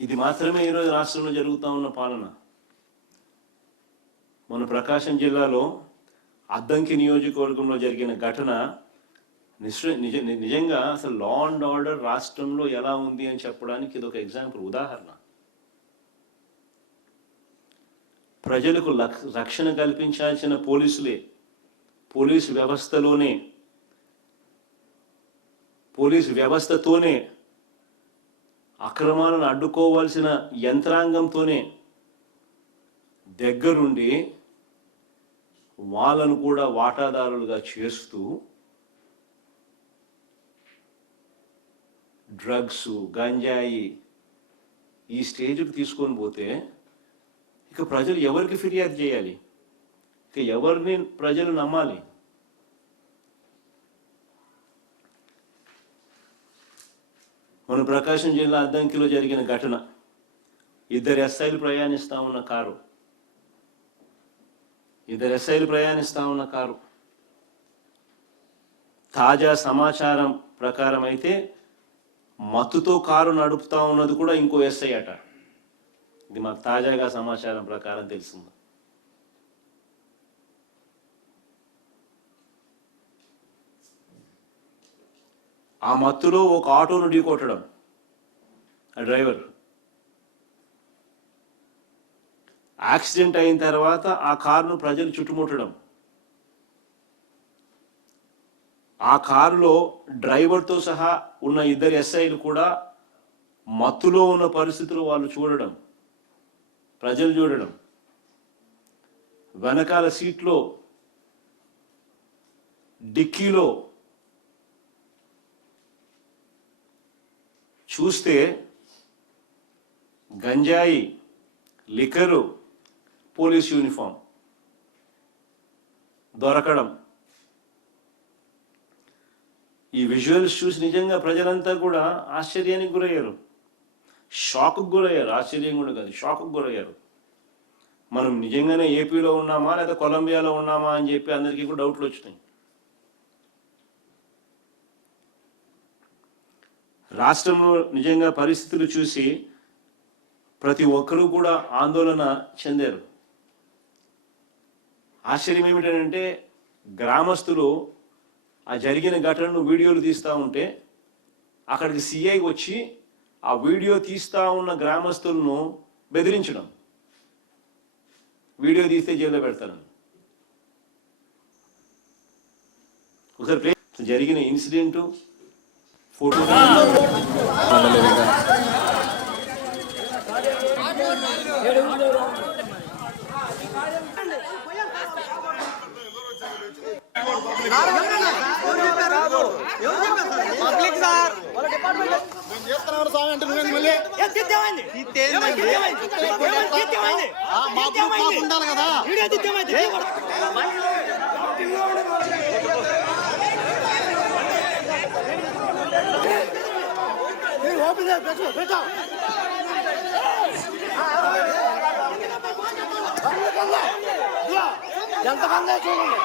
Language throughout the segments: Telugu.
ఇది మాత్రమే ఈరోజు రాష్ట్రంలో జరుగుతూ ఉన్న పాలన. మన ప్రకాశం జిల్లాలో అద్దంకి నియోజకవర్గంలో జరిగిన ఘటన నిజంగా అసలు లా అండ్ ఆర్డర్ రాష్ట్రంలో ఎలా ఉంది అని చెప్పడానికి ఇది ఒక ఎగ్జాంపుల్, ఉదాహరణ. ప్రజలకు రక్షణ కల్పించాల్సిన పోలీసులే పోలీసు వ్యవస్థతోనే అక్రమాలను అడ్డుకోవాల్సిన యంత్రాంగంతోనే దగ్గరుండి వాళ్ళను కూడా వాటాదారులుగా చేస్తూ డ్రగ్స్, గంజాయి ఈ స్టేజ్కి తీసుకొని పోతే ఇక ప్రజలు ఎవరికి ఫిర్యాదు చేయాలి? ఇక ఎవరిని ప్రజలు నమ్మాలి? మన ప్రకాశం జిల్లా అద్దంకిలో జరిగిన ఘటన, ఇద్దరు ఎస్ఐలు ప్రయాణిస్తూ ఉన్న కారు. తాజా సమాచారం ప్రకారం అయితే మత్తుతో కారు నడుపుతా ఉన్నది కూడా ఇంకో ఎస్ఐ అట. ఇది మాకు తాజాగా సమాచారం ప్రకారం తెలిసింది. ఆ మత్తులో ఒక ఆటోను ఢీకొట్టడం, ఆ డ్రైవర్ యాక్సిడెంట్ అయిన తర్వాత ఆ కారును ప్రజలు చుట్టుముట్టడం, ఆ కారులో డ్రైవర్తో సహా ఉన్న ఇద్దరు ఎస్ఐలు కూడా మత్తులో ఉన్న పరిస్థితులు వాళ్ళు చూడడం, ప్రజలు చూడడం, వెనకాల సీట్లో డిక్కీలో చూస్తే గంజాయి, లిక్కరు, పోలీస్ యూనిఫామ్ దొరకడం. ఈ విజువల్స్ చూసి నిజంగా ప్రజలంతా కూడా ఆశ్చర్యానికి గురయ్యారు, షాక్కు గురయ్యారు. ఆశ్చర్యం కూడా కాదు, షాక్కు గురయ్యారు. మనం నిజంగానే ఏపీలో ఉన్నామా లేదా కొలంబియాలో ఉన్నామా అని చెప్పి అందరికీ కూడా డౌట్లు వచ్చినాయి. రాష్ట్రంలో నిజంగా పరిస్థితులు చూసి ప్రతి ఒక్కరూ కూడా ఆందోళన చెందారు. ఆశ్చర్యం ఏమిటంటే గ్రామస్తులు ఆ జరిగిన ఘటనను వీడియోలు తీస్తూ ఉంటే అక్కడికి సిఐ వచ్చి ఆ వీడియో తీస్తూ ఉన్న గ్రామస్తులను బెదిరించడం, వీడియో తీస్తే జైల్లో పెడతారని. ఒకసారి జరిగిన ఇన్సిడెంటు ఫోటో ఎంతమంది చూడండి.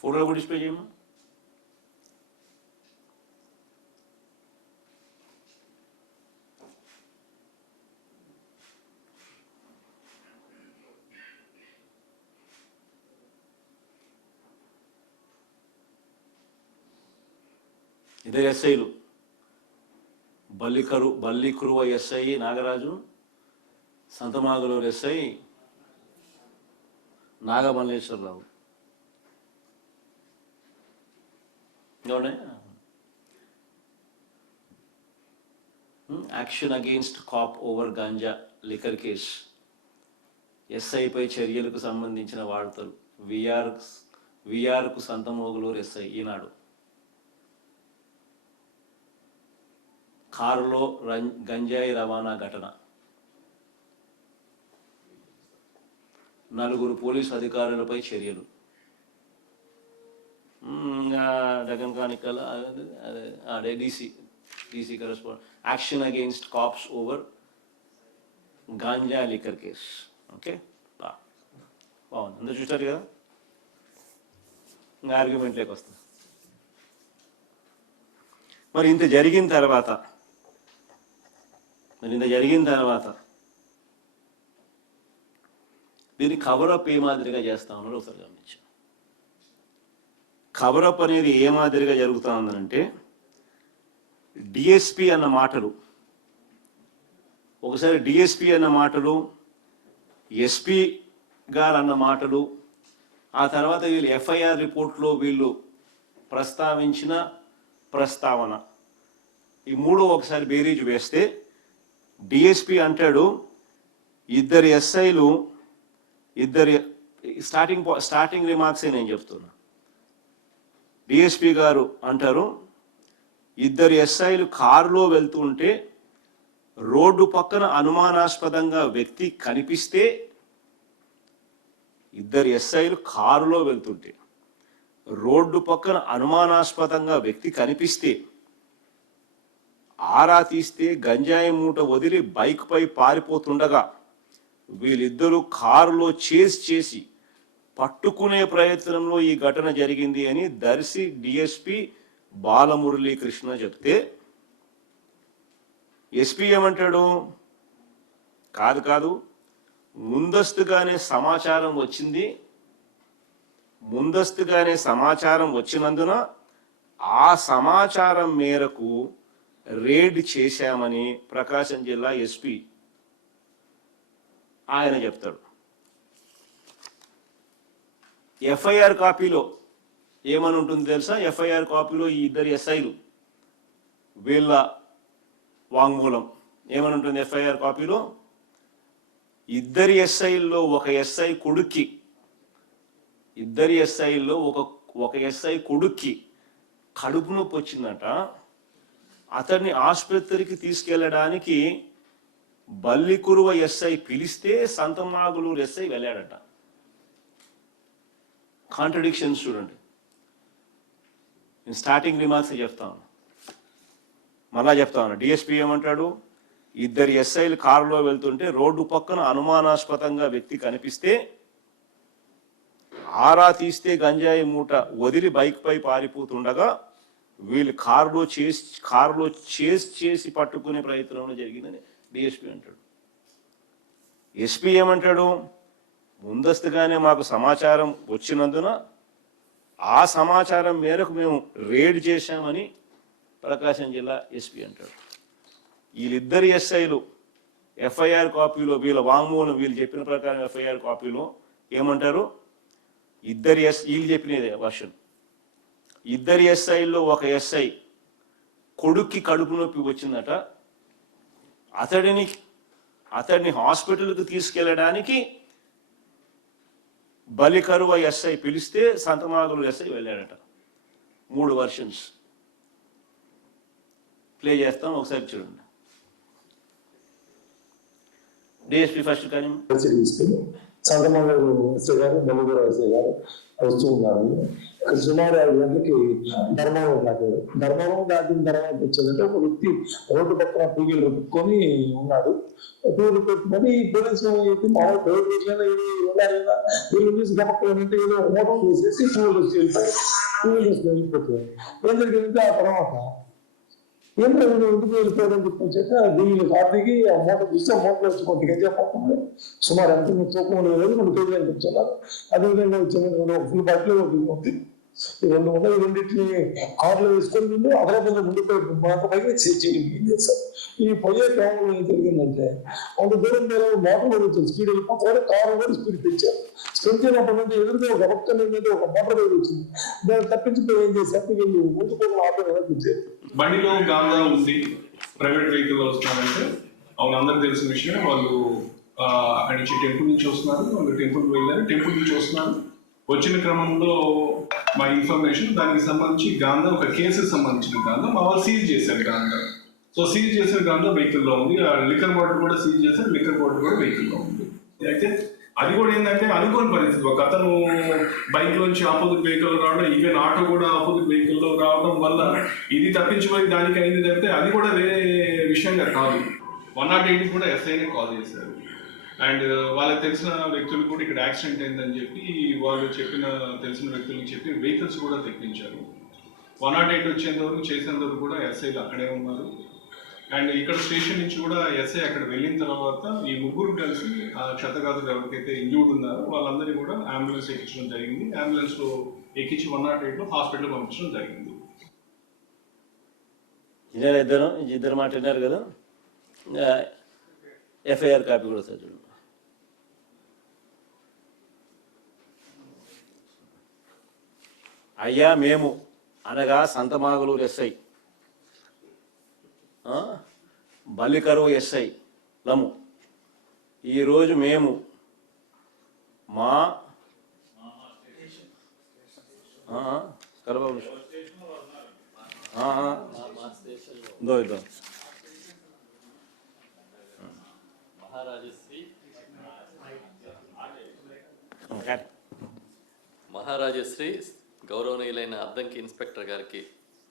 ఫోటోలు కూడా డిస్ప్లే చేయమా. ఇద్దరు ఎస్ఐలు, Ballikurava SI Nagaraju, Santhamaguluru SI Nagamalleswararao. Action against cop over ganja liquor case, ఎస్ఐపై చర్యలకు సంబంధించిన వార్తలు, విఆర్కు సంతమోగులూరు ఎస్ఐ. ఈనాడు కారులో గంజాయి రవాణా ఘటన, 4 పోలీసు అధికారులపై చర్యలు. Deccan Chronicle DC DC correspondent, action against cops over ganja liquor case. Okay, బాగుంది. అందరూ చూస్తారు కదా. ఇంకా ఆర్గ్యుమెంట్లోకి వస్తుంది. మరి ఇంత జరిగిన తర్వాత దీన్ని కవరప్ ఏ మాదిరిగా చేస్తా ఉన్నారో ఒకసారి గమనించాం. కవరప్ అనేది ఏ మాదిరిగా జరుగుతూ ఉందనంటే, డిఎస్పి అన్న మాటలు, ఒకసారి డిఎస్పి అన్న మాటలు, ఎస్పీ గారు అన్న మాటలు, ఆ తర్వాత వీళ్ళు ఎఫ్ఐఆర్ రిపోర్ట్లో వీళ్ళు ప్రస్తావించిన ప్రస్తావన, ఈ మూడు ఒకసారి బేరీజు వేస్తే డిఎస్పి అంటాడు, ఇద్దరు ఎస్ఐలు, స్టార్టింగ్ రిమార్క్సే నేను చెప్తున్నా. డిఎస్పి గారు అంటారు, ఇద్దరు ఎస్ఐలు కారులో వెళ్తుంటే రోడ్డు పక్కన అనుమానాస్పదంగా వ్యక్తి కనిపిస్తే, ఇద్దరు ఎస్ఐలు కారులో వెళ్తుంటే రోడ్డు పక్కన అనుమానాస్పదంగా వ్యక్తి కనిపిస్తే ఆరా తీస్తే గంజాయి మూట వదిలి బైక్ పై పారిపోతుండగా వీళ్ళిద్దరూ కారులో చేసి పట్టుకునే ప్రయత్నంలో ఈ ఘటన జరిగింది అని దర్శి డిఎస్పి బాలమురళీకృష్ణ చెప్తే, ఎస్పీ ఏమంటాడు, కాదు ముందస్తుగానే సమాచారం వచ్చినందున ఆ సమాచారం మేరకు రేడ్ చేశామని ప్రకాశం జిల్లా ఎస్పీ ఆయన చెప్తాడు. ఎఫ్ఐఆర్ కాపీలో ఏమని ఉంటుంది తెలుసా? ఎఫ్ఐఆర్ కాపీలో ఈ ఇద్దరు ఎస్ఐలు వీళ్ళ వాంగ్మూలం ఏమని ఉంటుంది? ఎఫ్ఐఆర్ కాపీలో ఇద్దరు ఎస్ఐల్లో ఒక ఎస్ఐ కొడుక్కి కడుపు నొప్పి వచ్చిందట. అతన్ని ఆసుపత్రికి తీసుకెళ్ళడానికి బల్లికురువ ఎస్ఐ పిలిస్తే సంతమాగులూరు ఎస్ఐ వెళ్ళాడట. కాంట్రడిక్షన్స్ చూడండి. నేను స్టార్టింగ్ రిమార్క్స్ మళ్ళా చెప్తాను. డిఎస్పీ ఏమంటాడు, ఇద్దరు ఎస్ఐలు కారులో వెళ్తుంటే రోడ్డు పక్కన అనుమానాస్పదంగా వ్యక్తి కనిపిస్తే ఆరా తీస్తే గంజాయి మూట వదిలి బైక్ పై పారిపోతుండగా వీళ్ళు కారులో చేసి పట్టుకునే ప్రయత్నంలో జరిగిందని డిఎస్పీ అంటాడు. ఎస్పీ ఏమంటాడు, ముందస్తుగానే మాకు సమాచారం వచ్చినందున ఆ సమాచారం మేరకు మేము రేడ్ చేశామని ప్రకాశం జిల్లా ఎస్పీ అంటాడు. వీళ్ళిద్దరు ఎస్ఐలు ఎఫ్ఐఆర్ కాపీలో వీళ్ళ వాంగ్మూలం వీళ్ళు చెప్పిన ప్రకారం ఎఫ్ఐఆర్ కాపీలో ఏమంటారు, వీళ్ళు చెప్పినదే వర్షన్, ఇద్దరు ఎస్ఐల్లో ఒక ఎస్ఐ కొడుక్కి కడుపు నొప్పి వచ్చిందట. అతడిని హాస్పిటల్కి తీసుకెళ్ళడానికి బలికరువ ఎస్ఐ పిలిస్తే సంతమాగులు ఎస్ఐ వెళ్ళాడట. 3 వర్షన్స్ ప్లే చేస్తాం, ఒకసారి చూడండి. డిఎస్పీ ఫస్ట్ కానీ సంతమాగూరు ఎస్ఐ గారు, బలికరువ ఎస్ఐ గారు వస్తూ ఉన్నారు. సుమారు 5 గంటలకి ధర్మవరం దాటిన తర్వాత వచ్చేదంటే ఒక వ్యక్తి రోడ్డు పక్కన టూవీలర్ పెట్టుకొని ఉన్నాడు. టూవీలర్ పెట్టుకొని పోలీసులు మామూలు ప్రైవేట్ విషయంలో ఇది ఉండాలి కదా, వీళ్ళు చూసి గమక్కలంటే ఏదో మోటార్ వేసేసి టూవీలర్స్ వెళ్ళిపోతారు. ఏం జరిగిందంటే ఆ తర్వాత ఏంటో వీళ్ళు ఇంటికి వెళ్ళిపోయారని చెప్పొచ్చాక వీళ్ళు రాత్రికి ఆ మోటార్ చూస్తే మోటార్ వచ్చి కొంత గంజా పోతుంది. సుమారు ఎంత తూకం 2 కేజీలు అనిపించారు. అదేవిధంగా వచ్చింది ఫుల్ బాటిల్ ఉంది. ఈ 2 ఉన్నాయి. 2 కార్లో వేసుకొని వీళ్ళు అదనపు ఉండిపోయి మాకు పైన చేసారు. ఈ పోయే క్రమంలో ఏం జరిగిందంటే కొంత దూరం మీద మోటార్ వచ్చింది, స్పీడ్ వెళ్ళిపోతారు. కారు కూడా స్పీడ్ పెంచారు. పెంచినప్పటి నుంచి ఎదురుగా ఒక భక్తుల మీద ఒక మోటార్ వేరు వచ్చింది. దాన్ని తప్పించిపోయి ఏం చేశారు, వీళ్ళు ముందు కూడా ఆటో వచ్చారు. బండిలో గాంజా ఉంది, ప్రైవేట్ వెహికల్ వస్తున్నారంటే అవును అందరికి తెలిసిన విషయం. వాళ్ళు అక్కడి నుంచి టెంపుల్ నుంచి వస్తున్నారు, వాళ్ళు టెంపుల్కి వెళ్ళారు, టెంపుల్ నుంచి వస్తున్నారు. వచ్చిన క్రమంలో మా ఇన్ఫర్మేషన్ దానికి సంబంధించి గాంజా ఒక కేసుకి సంబంధించిన గాంజా మా వాళ్ళు సీజ్ చేశారు గాంజా. సో సీజ్ చేసిన గాంజా వెహికల్లో ఉంది. లిక్కర్ బాటిల్ కూడా సీజ్ చేశారు, లిక్కర్ బాటిల్ కూడా వెహికల్లో ఉంది. అయితే అది కూడా ఏంటంటే అనుకోని పరిస్థితి. ఒక అతను బైక్ లోంచి ఆపోజిట్ వెహికల్ రావడం, ఈవెన్ ఆటో కూడా ఆపోజిట్ వెహికల్ లో రావడం వల్ల ఇది తప్పించిపోయి దానికి అయింది తప్పితే అది కూడా వేరే విషయంగా కాదు. 108 కూడా ఎస్ఐనే కాల్ చేశారు. అండ్ వాళ్ళకి తెలిసిన వ్యక్తులు కూడా ఇక్కడ యాక్సిడెంట్ అయిందని చెప్పి వాళ్ళు తెలిసిన వ్యక్తులకు చెప్పి వెహికల్స్ కూడా తెప్పించారు. 108 వచ్చేంత వరకు చేసేంత వరకు కూడా ఎస్ఐలు అక్కడే ఉన్నారు. అండ్ ఇక్కడ స్టేషన్ నుంచి కూడా ఎస్ఐ అక్కడ వెళ్ళిన తర్వాత ఈ ముగ్గురు కలిసి ఆ క్షతగాతులు ఎవరికైతే ఇంజూర్డ్ ఉన్నారో వాళ్ళందరినీ కూడా అంబులెన్స్ ఎక్కించడం జరిగింది. అంబులెన్స్ లో ఎక్కించి 108 లో హాస్పిటల్ పంపించడం జరిగింది. ఇద్దరు మాట విన్నారు కదా, ఎఫ్ఐఆర్ కాపీ కూడా సార్ చూడండి. అయ్యా మేము అనగా సంతమాగులూరు ఎస్ఐ, బల్లికరువు ఎస్ఐ లము, ఈరోజు మేము మా కలబాబు ఇదో మహారాజశ్రీ గౌరవనీయులైన అద్దంకి ఇన్స్పెక్టర్ గారికి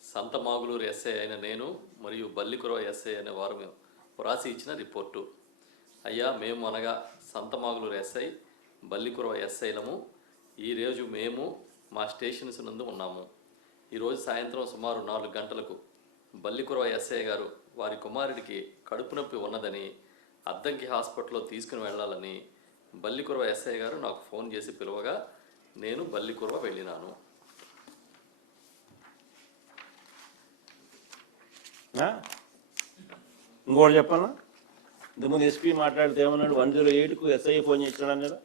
సంతమాగులూరు ఎస్ఐ అయిన నేను మరియు బల్లికురవ ఎస్ఐ అనే వారు వ్రాసి ఇచ్చిన రిపోర్టు. అయ్యా మేము అనగా సంతమాగులూరు ఎస్ఐ బల్లికురవ ఎస్ఐలము ఈరోజు మేము మా స్టేషన్స్ నందు ఉన్నాము. ఈరోజు సాయంత్రం సుమారు 4 గంటలకు బల్లికురవ ఎస్ఐ గారు వారి కుమారుడికి కడుపు నొప్పి ఉన్నదని అద్దంకి హాస్పిటల్లో తీసుకుని వెళ్ళాలని బల్లికురవ ఎస్ఐ గారు నాకు ఫోన్ చేసి పిలువగా నేను బల్లికురవ వెళ్ళినాను. ఇంకోటి చెప్పాలా, ఇంతకుముందు ఎస్పీ మాట్లాడితే ఏమన్నాడు, 108కు ఎస్ఐ ఫోన్ చేసినాడు అన్నాడు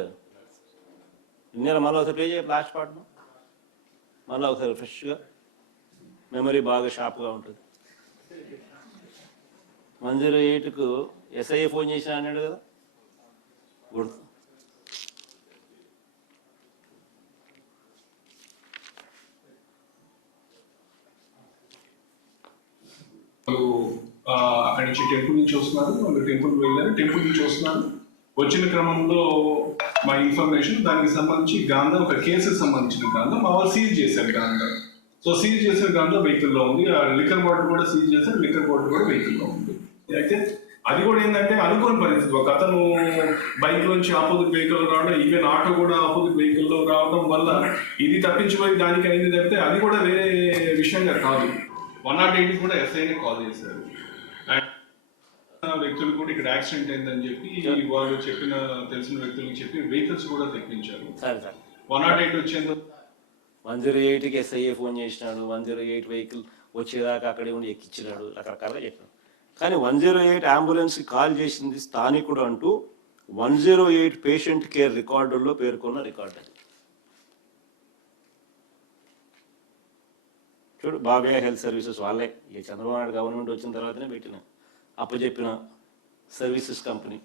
కదా. ఇన్నెల మళ్ళీ ఒకసారి ప్లే చేయాలి, లాస్ట్ పాటను మళ్ళీ ఒకసారి ఫ్రెష్గా మెమరీ బాగా షార్ప్గా ఉంటుంది. 108కు ఎస్ఐ ఫోన్ చేసినా అన్నాడు కదా, గుర్తు. అక్కడి నుంచి టెంపుల్ నుంచి వస్తున్నారు, వాళ్ళు టెంపుల్కి వెళ్ళారు, టెంపుల్ నుంచి వస్తున్నారు. వచ్చిన క్రమంలో మా ఇన్ఫర్మేషన్ దానికి సంబంధించి గాంధా ఒక కేసుకు సంబంధించిన గాంధా మా వాళ్ళు సీజ్ చేశారు. గాంధా సో సీజ్ చేసిన గాంధా వెహికల్లో ఉంది. ఆ లిక్కర్ బాటిల్ కూడా సీజ్ చేశారు, లిక్కర్ బాటిల్ కూడా వెహికల్లో ఉంది. అయితే అది కూడా ఏంటంటే అనుకోని పరిస్థితి. ఒక అతను బైక్ లోంచి ఆపోజిట్ వెహికల్ రావడం, ఈవెన్ ఆటో కూడా ఆపోజిట్ వెహికల్ లో రావడం వల్ల ఇది తప్పించిపోయి దానికి అయింది తప్పితే అది కూడా వేరే విషయంగా కాదు. 108 కూడా ఎస్ఐనే కాల్ చేశారు. వ్యక్తులు కూడా ఇక్కడ యాక్సిడెంట్ అయిందని చెప్పి వాళ్ళు తెలిసిన వ్యక్తులకు చెప్పి వెహికల్స్ కూడా తెప్పించారు. 108 వచ్చేందుకు 108కి ఎస్ఐ ఫోన్ చేసినాడు, 108 వెహికల్ వచ్చేదాకా అక్కడే ఉండి ఎక్కించినాడు, రకరకాలుగా చెప్పినాడు. కానీ 108 అంబులెన్స్కి కాల్ చేసింది స్థానికుడు అంటూ 108 పేషెంట్ కేర్ రికార్డుల్లో పేర్కొన్న రికార్డు అది. చూడు, బాబయ్య హెల్త్ సర్వీసెస్ వాళ్ళే, ఈ చంద్రబాబు నాయుడు గవర్నమెంట్ వచ్చిన తర్వాతనే పెట్టిన అప్పచెప్పిన సర్వీసెస్ కంపెనీ.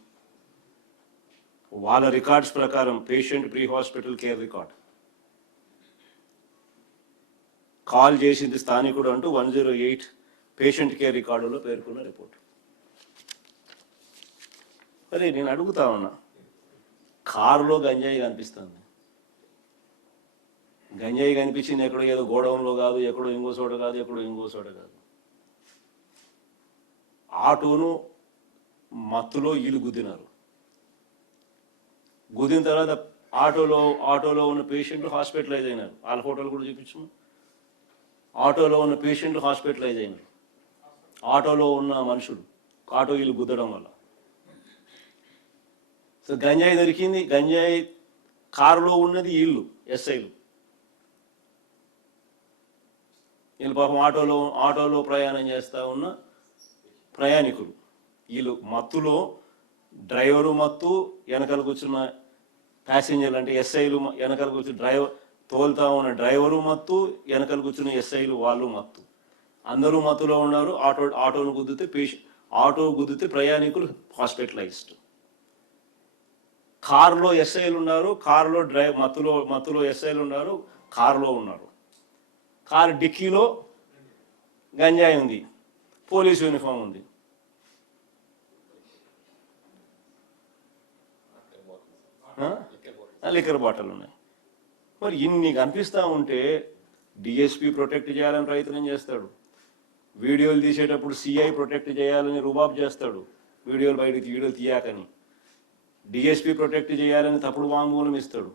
వాళ్ళ రికార్డ్స్ ప్రకారం patient pre hospital care record call చేసింది స్థానికుడు అంటూ 108 పేషెంట్ కేర్ రికార్డులో పేర్కొన్న రిపోర్ట్. మరి నేను అడుగుతా ఉన్నా, కారులో గంజాయి కనిపిస్తుంది. గంజాయి కనిపించింది ఎక్కడో ఏదో గోడౌన్లో కాదు, ఎక్కడో ఇంకో చోట కాదు, ఎక్కడో ఇంకో చోట కాదు. ఆటోను మత్తులో వీళ్ళు గుద్దినారు. గుద్దిన తర్వాత ఆటోలో ఉన్న పేషెంట్లు హాస్పిటలైజ్ అయినారు. వాళ్ళ ఫోటోలు కూడా చూపించము. ఆటోలో ఉన్న పేషెంట్లు హాస్పిటలైజ్ అయినారు. ఆటోలో ఉన్న మనుషులు ఆటో వీళ్ళు గుద్దడం వల్ల. సో గంజాయి దొరికింది. గంజాయి కారులో ఉన్నది వీళ్ళు ఎస్ఐలు. వీళ్ళు పాపం ఆటోలో ప్రయాణం చేస్తూ ఉన్న ప్రయాణికులు. వీళ్ళు మత్తులో డ్రైవరు మత్తు, వెనకాల కూర్చున్న ప్యాసింజర్లు అంటే ఎస్ఐలు, వెనకాల కూర్చుని తోలుతా ఉన్న డ్రైవరు మత్తు, వెనకాల కూర్చున్న ఎస్ఐలు వాళ్ళు మత్తు. అందరూ మత్తులో ఉన్నారు. ఆటోను గుద్దితే ప్రయాణికులు హాస్పిటలైజ్డ్. కారులో ఎస్ఐలు ఉన్నారు, కారులో మత్తులో ఎస్ఐలు ఉన్నారు, కారులో ఉన్నారు. కారు డిక్కీలో గంజాయి ఉంది, పోలీస్ యూనిఫామ్ ఉంది. లిక్కర్ బాటిల్ ఉన్నాయి. మరి ఇన్ని కనిపిస్తూ ఉంటే డిఎస్పీ ప్రొటెక్ట్ చేయాలని ప్రయత్నం చేస్తాడు, వీడియోలు తీసేటప్పుడు సిఐ ప్రొటెక్ట్ చేయాలని రుబాబ్ చేస్తాడు, వీడియోలు తీయాకని. డిఎస్పీ ప్రొటెక్ట్ చేయాలని తప్పుడు వాంగ్మూలం ఇస్తాడు.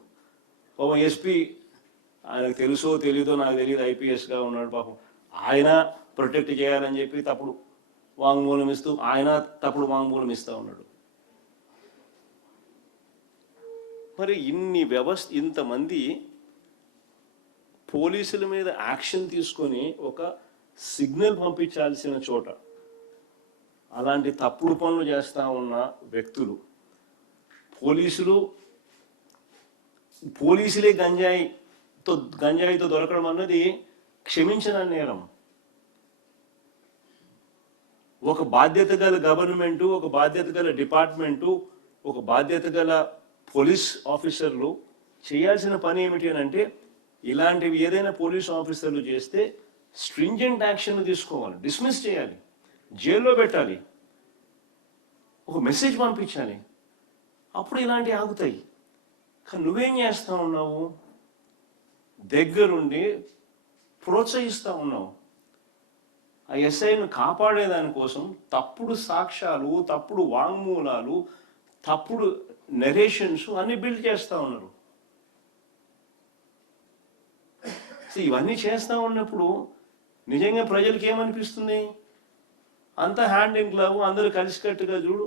పాపం ఎస్పీ ఆయనకు తెలుసో తెలీదో నాకు తెలియదు, ఐపీఎస్గా ఉన్నాడు పాపం, ఆయన ప్రొటెక్ట్ చేయాలని చెప్పి తప్పుడు వాంగ్మూలం ఇస్తూ ఆయన తప్పుడు వాంగ్మూలం ఇస్తూ ఉన్నాడు. మరి ఇంతమంది పోలీసుల మీద యాక్షన్ తీసుకొని ఒక సిగ్నల్ పంపించాల్సిన చోట అలాంటి తప్పుడు పనులు చేస్తూ ఉన్న వ్యక్తులు, పోలీసులే గంజాయితో దొరకడం అన్నది క్షమించిన నేరం. ఒక బాధ్యత గల గవర్నమెంటు, ఒక బాధ్యత గల డిపార్ట్మెంటు, ఒక బాధ్యత గల పోలీస్ ఆఫీసర్లు చేయాల్సిన పని ఏమిటి అని అంటే, ఇలాంటివి ఏదైనా పోలీస్ ఆఫీసర్లు చేస్తే స్ట్రింజెంట్ యాక్షన్ తీసుకోవాలి, డిస్మిస్ చేయాలి, జైల్లో పెట్టాలి, ఒక మెసేజ్ పంపించాలి, అప్పుడు ఇలాంటివి ఆగుతాయి. కానీ నువ్వేం చేస్తూ ఉన్నావు? దగ్గరుండి ప్రోత్సహిస్తూ ఉన్నావు. ఆ ఎస్ఐను కాపాడేదానికోసం తప్పుడు సాక్ష్యాలు, తప్పుడు వాంగ్మూలాలు, తప్పుడు నెరేషన్స్ అన్ని బిల్డ్ చేస్తూ ఉన్నారు. ఇవన్నీ చేస్తూ ఉన్నప్పుడు నిజంగా ప్రజలకి ఏమనిపిస్తుంది? అంతా హ్యాండ్ ఇన్ గ్లవ్, అందరూ కలిసికట్టుగా చూడు,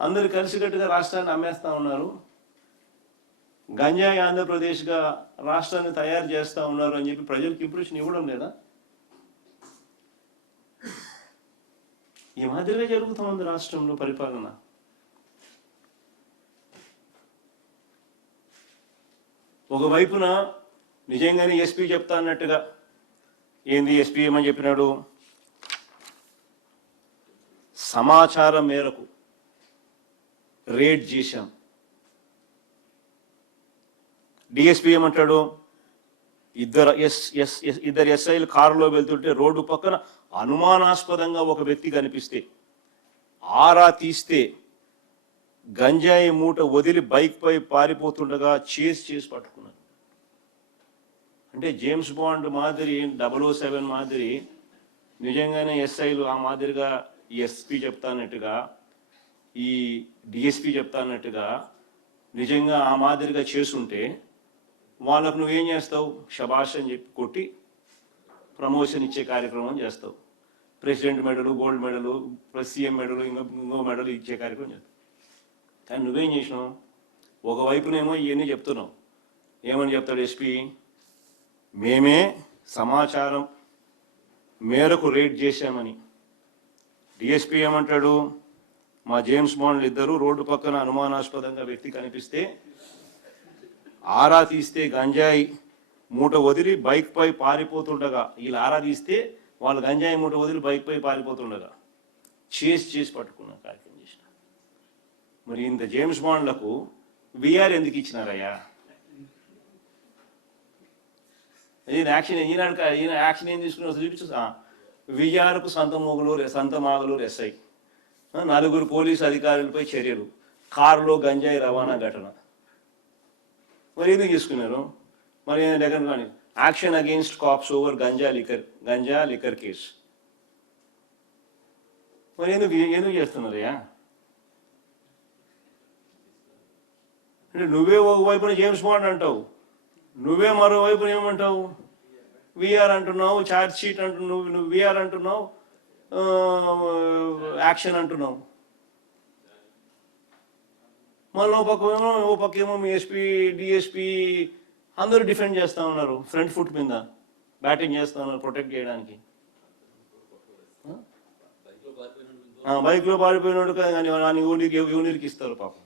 అందరూ కలిసికట్టుగా రాష్ట్రాన్ని అమ్మేస్తూ ఉన్నారు, గంజాయి ఆంధ్రప్రదేశ్గా రాష్ట్రాన్ని తయారు చేస్తూ ఉన్నారు అని చెప్పి ప్రజలకు ఇంప్రెషన్ ఇవ్వడం లేదా? ఈ మాదిరిగా జరుగుతూ ఉంది రాష్ట్రంలో పరిపాలన. ఒకవైపున నిజంగానే ఎస్పీ చెప్తా అన్నట్టుగా, ఏంది ఎస్పీ ఏమని చెప్పినాడు? సమాచారం మేరకు రేడ్ చేశాం. డిఎస్పీ ఏమంటాడు? ఇద్దరు ఎస్ఐలు కారులో వెళ్తుంటే రోడ్డు పక్కన అనుమానాస్పదంగా ఒక వ్యక్తి కనిపిస్తే ఆరా తీస్తే గంజాయి మూట వదిలి బైక్ పై పారిపోతుండగా చేసి పట్టుకున్నారు. అంటే జేమ్స్ బాండ్ మాదిరి, 007 మాదిరి నిజంగానే ఎస్ఐలు ఆ మాదిరిగా ఈ ఎస్పీ చెప్తానట్టుగా, ఈ డిఎస్పీ చెప్తానట్టుగా నిజంగా ఆ మాదిరిగా చేసుంటే వాళ్ళకు నువ్వేం చేస్తావు? శబాష్ అని చెప్పి కొట్టి ప్రమోషన్ ఇచ్చే కార్యక్రమం చేస్తావు. ప్రెసిడెంట్ మెడలు, గోల్డ్ మెడలు, ప్లస్ సీఎం మెడలు, ఇంకో మెడలు ఇచ్చే కార్యక్రమం చేస్తావు. కానీ నువ్వేం చేసినావు? ఒకవైపునేమో ఇవన్నీ చెప్తున్నావు. ఏమని చెప్తాడు ఎస్పీ? మేమే సమాచారం మేరకు రేడ్ చేశామని. డిఎస్పీ ఏమంటాడు? మా జేమ్స్ బాండ్లు ఇద్దరు రోడ్డు పక్కన అనుమానాస్పదంగా వ్యక్తి కనిపిస్తే ఆరా తీస్తే గంజాయి మూట వదిలి బైక్ పై పారిపోతుండగా, వీళ్ళు ఆరా తీస్తే వాళ్ళు గంజాయి మూట వదిలి బైక్ పై పారిపోతుండగా చేసి పట్టుకున్న కార్యక్రమం చేసిన. మరి ఇంత జేమ్స్ బాండ్లకు విఆర్ ఎందుకు ఇచ్చినారయ్యా? ఈయన యాక్షన్ ఏం తీసుకున్న చూపించు. విఆర్కు సంతమాగలూరు ఎస్ఐ, 4 పోలీసు అధికారులపై చర్యలు, కారులో గంజాయి రవాణా ఘటన. మరి ఎందుకు తీసుకున్నారు? మరి దగ్గర కానీ action against cops over ganja liquor case. మరి ఎందుకు చేస్తున్నారయ్యా? అంటే నువ్వే ఒకవైపున జేమ్స్ బాండ్ అంటావు, నువ్వే మరోవైపున ఏమంటావు? విఆర్ అంటున్నావు, ఛార్జ్ షీట్ అంటున్నావు, నువ్వు విఆర్ అంటున్నావు, యాక్షన్ అంటున్నావు. మళ్ళీ ఓ పక్కేమో మీ ఎస్పీ, డిఎస్పీ అందరూ డిఫెండ్ చేస్తూ ఉన్నారు, ఫ్రంట్ ఫుట్ మీద బ్యాటింగ్ చేస్తూ ఉన్నారు ప్రొటెక్ట్ చేయడానికి. బైక్లో పారిపోయినాడు కానీ యూనిట్కి ఇస్తారు పాపం.